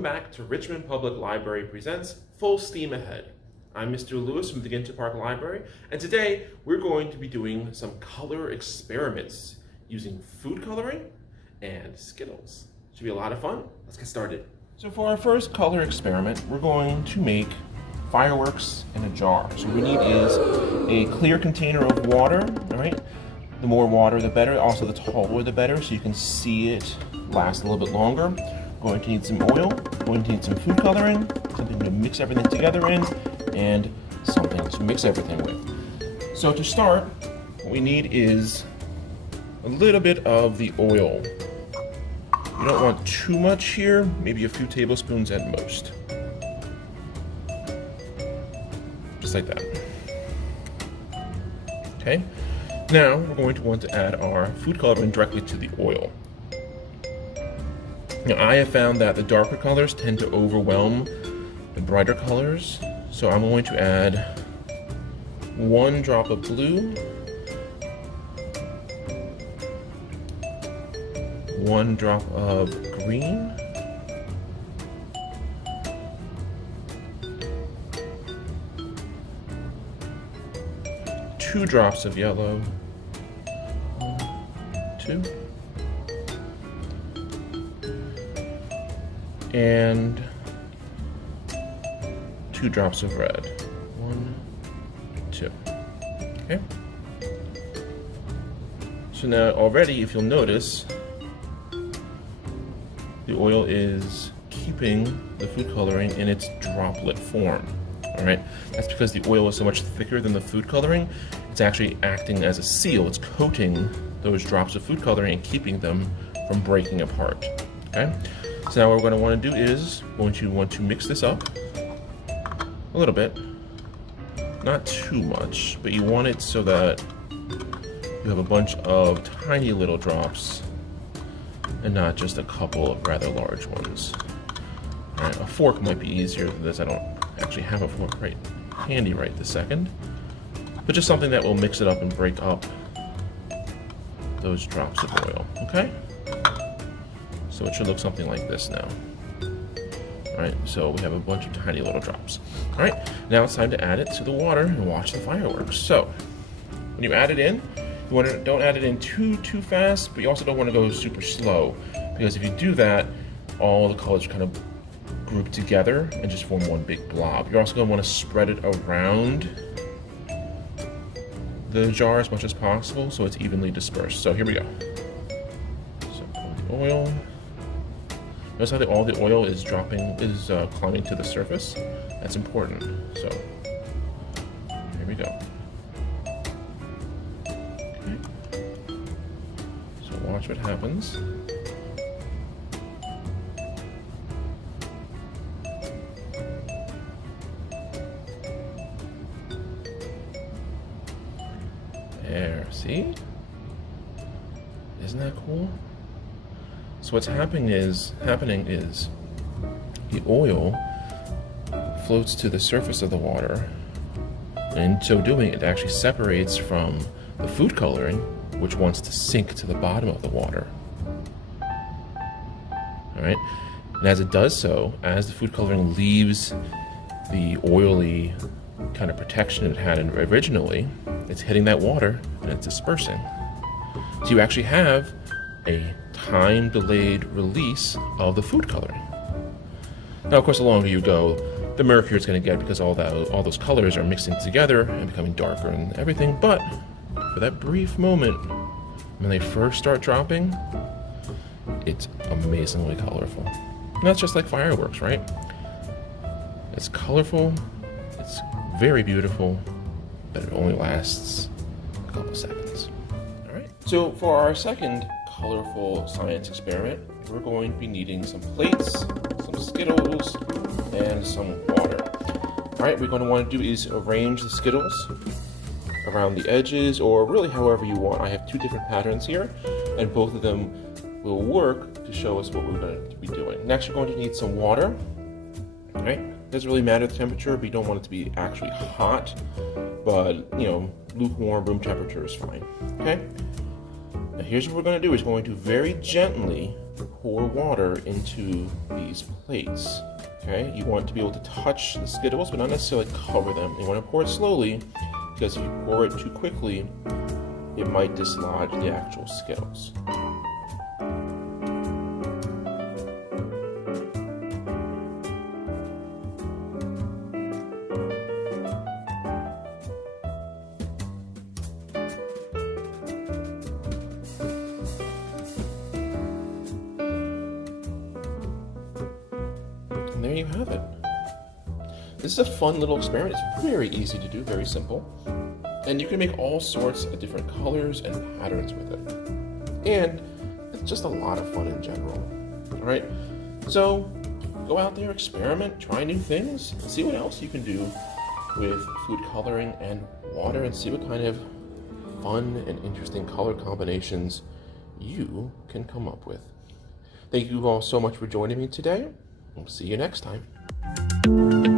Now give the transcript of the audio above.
Welcome back to Richmond Public Library Presents Full Steam Ahead. I'm Mr. Lewis from the Ginter Park Library, and today we're going to be doing some color experiments using food coloring and Skittles. Should be a lot of fun. Let's get started. So for our first color experiment, we're going to make fireworks in a jar. So what we need is a clear container of water, all right? The more water, the better. Also, the taller, the better, so you can see it last a little bit longer. Going to need some oil, going to need some food coloring, something to mix everything together in, and something to mix everything with. So to start, what we need is a little bit of the oil. You don't want too much here, maybe a few tablespoons at most. Just like that. Okay, now we're going to want to add our food coloring directly to the oil. Now, I have found that the darker colors tend to overwhelm the brighter colors, so I'm going to add 1 drop of blue, 1 drop of green, two drops of yellow, 1, 2, and 2 drops of red. 1, 2. Okay. So now already, if you'll notice, the oil is keeping the food coloring in its droplet form. All right. That's because the oil is so much thicker than the food coloring. It's actually acting as a seal. It's coating those drops of food coloring and keeping them from breaking apart. Okay. So now what we're going to want to do is want to mix this up a little bit, not too much, but you want it so that you have a bunch of tiny little drops and not just a couple of rather large ones. All right, a fork might be easier than this. I don't actually have a fork right handy right this second, but just something that will mix it up and break up those drops of oil. Okay. So it should look something like this now. All right, so we have a bunch of tiny little drops. All right, now it's time to add it to the water and watch the fireworks. So when you add it in, don't add it in too fast, but you also don't want to go super slow, because if you do that, all the colors kind of group together and just form one big blob. You're also going to want to spread it around the jar as much as possible so it's evenly dispersed. So here we go. So pour the oil. Notice how all the oil is climbing to the surface. That's important. So here we go. Okay. So watch what happens. There, see? Isn't that cool? So what's happening is the oil floats to the surface of the water, and in so doing, it actually separates from the food coloring, which wants to sink to the bottom of the water. All right, and as it does so, as the food coloring leaves the oily kind of protection it had originally, it's hitting that water and it's dispersing. So you actually have a time-delayed release of the food coloring. Now, of course, the longer you go, the murkier it's going to get, because all those colors are mixing together and becoming darker and everything. But for that brief moment, when they first start dropping, it's amazingly colorful. And that's just like fireworks, right? It's colorful, it's very beautiful, but it only lasts a couple seconds. All right. So for our second colorful science experiment, we're going to be needing some plates, some Skittles, and some water. All right, what we're going to want to do is arrange the Skittles around the edges, or really however you want. I have 2 different patterns here, and both of them will work to show us what we're going to be doing. Next, you're going to need some water. All right, it doesn't really matter the temperature, but you don't want it to be actually hot, but lukewarm room temperature is fine. Okay. Now here's what we're going to do. Is going to very gently pour water into these plates. Okay, you want to be able to touch the Skittles, but not necessarily cover them. You want to pour it slowly, because if you pour it too quickly, it might dislodge the actual Skittles. And there you have it. This is a fun little experiment. It's very easy to do, very simple. And you can make all sorts of different colors and patterns with it. And it's just a lot of fun in general. All right? So go out there, experiment, try new things, see what else you can do with food coloring and water, and see what kind of fun and interesting color combinations you can come up with. Thank you all so much for joining me today. We'll see you next time.